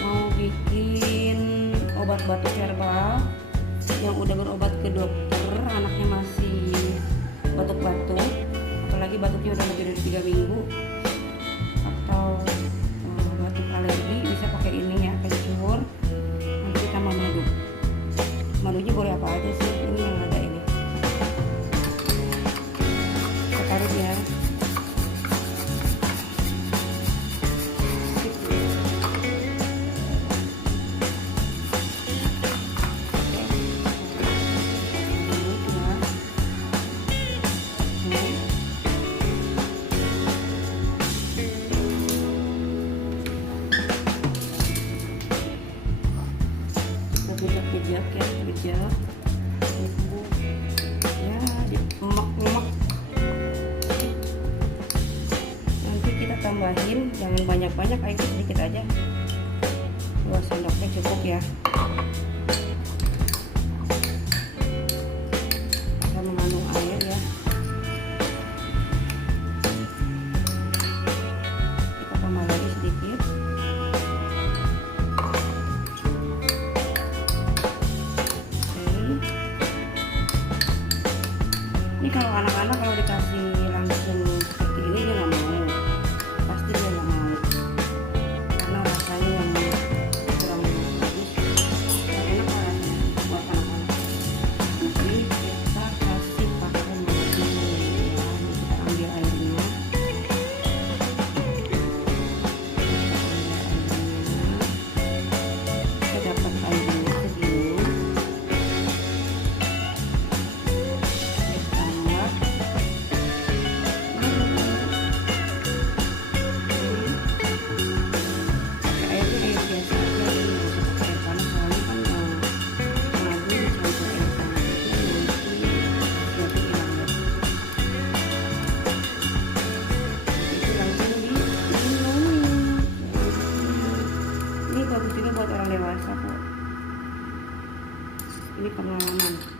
Mau bikin obat batuk herbal yang udah berobat ke dokter, anaknya masih batuk-batuk, apalagi batuknya udah lebih dari 3 minggu, atau batuk alergi, bisa pakai ini ya, kencur nanti tambah madu. Madunya boleh apa aja sih, ini yang ada ini. Kita taruh ya. Kejap ya, kejap ya, diemak-emak. Nanti kita tambahin, jangan banyak-banyak, airnya sedikit aja, 2 sendoknya cukup ya. Kita mengandung air ya, kita tambah lagi sedikit. Ini kalau anak-anak kalau dikasih langsung seperti ini dia nggak mau, pasti dia nggak mau, karena rasanya yang kurang bagus. Yang enak lah rasanya buat anak-anak. Jadi kita kasih pakai madu ya, kita ambil airnya, kita dapat airnya segini. Ini bagus juga buat orang dewasa kok. Ini pengalaman.